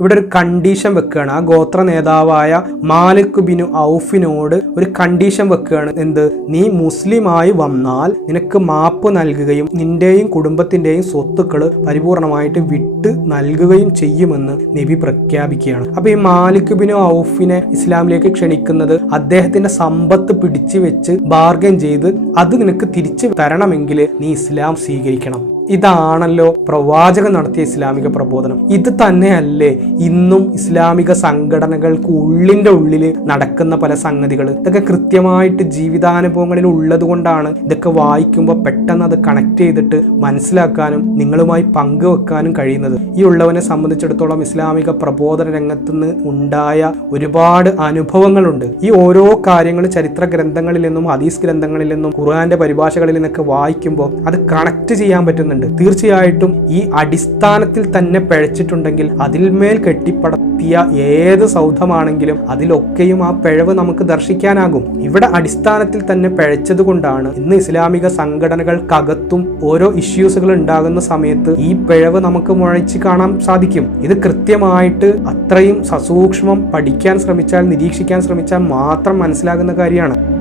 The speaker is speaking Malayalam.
ഇവിടെ ഒരു കണ്ടീഷൻ വെക്കുകയാണ്. ആ ഗോത്ര നേതാവായ മാലിക് ബിൻ ഔഫിനോട് ഒരു കണ്ടീഷൻ വെക്കുകയാണ്. എന്ത്? നീ മുസ്ലിമായി വന്നാൽ നിനക്ക് മാപ്പ് നൽകുകയും നിന്റെയും കുടുംബത്തിന്റെയും സ്വത്തുക്കൾ പരിപൂർണമായിട്ട് വിട്ട് നൽകുകയും ചെയ്യുമെന്ന് നബി പ്രഖ്യാപിക്കുകയാണ്. അപ്പൊ ഈ മാലിക് ബിൻ ഔഫിനെ ഇസ്ലാമിലേക്ക് ക്ഷണിക്കുന്നത് അദ്ദേഹത്തിന്റെ സമ്പത്ത് പിടിച്ചു വെച്ച് ബാർഗൻ ചെയ്ത് അത് നിനക്ക് തിരിച്ചു തരണമെങ്കിൽ നീ ഇസ്ലാം സ്വീകരിക്കണം. ഇതാണല്ലോ പ്രവാചകൻ നടത്തിയ ഇസ്ലാമിക പ്രബോധനം. ഇത് തന്നെയല്ലേ ഇന്നും ഇസ്ലാമിക സംഘടനകൾക്ക് ഉള്ളിന്റെ ഉള്ളില് നടക്കുന്ന പല സംഗതികൾ. ഇതൊക്കെ കൃത്യമായിട്ട് ജീവിതാനുഭവങ്ങളിൽ ഉള്ളത് കൊണ്ടാണ് ഇതൊക്കെ വായിക്കുമ്പോൾ പെട്ടെന്ന് അത് കണക്ട് ചെയ്തിട്ട് മനസ്സിലാക്കാനും നിങ്ങളുമായി പങ്കുവെക്കാനും കഴിയുന്നത്. ഈ ഉള്ളവനെ സംബന്ധിച്ചിടത്തോളം ഇസ്ലാമിക പ്രബോധന രംഗത്തുനിന്ന് ഉണ്ടായ ഒരുപാട് അനുഭവങ്ങളുണ്ട്. ഈ ഓരോ കാര്യങ്ങൾ ചരിത്ര ഗ്രന്ഥങ്ങളിൽ നിന്നും ഹദീസ് ഗ്രന്ഥങ്ങളിൽ നിന്നും ഖുർആന്റെ പരിഭാഷകളിൽ നിന്നൊക്കെ വായിക്കുമ്പോൾ അത് കണക്ട് ചെയ്യാൻ പറ്റുന്നുണ്ട്. തീർച്ചയായിട്ടും ഈ അടിസ്ഥാനത്തിൽ തന്നെ പിഴച്ചിട്ടുണ്ടെങ്കിൽ അതിൽമേൽ കെട്ടിപ്പടത്തിയ ഏത് സൗധമാണെങ്കിലും അതിലൊക്കെയും ആ പിഴവ് നമുക്ക് ദർശിക്കാനാകും. ഇവിടെ അടിസ്ഥാനത്തിൽ തന്നെ പിഴച്ചത് കൊണ്ടാണ് ഇന്ന് ഇസ്ലാമിക സംഘടനകൾക്കകത്തും ഓരോ ഇഷ്യൂസുകൾ ഉണ്ടാകുന്ന സമയത്ത് ഈ പിഴവ് നമുക്ക് മുഴച്ചു കാണാൻ സാധിക്കും. ഇത് കൃത്യമായിട്ട് അത്രയും സസൂക്ഷ്മം പഠിക്കാൻ ശ്രമിച്ചാൽ, നിരീക്ഷിക്കാൻ ശ്രമിച്ചാൽ മാത്രം മനസ്സിലാകുന്ന കാര്യമാണ്.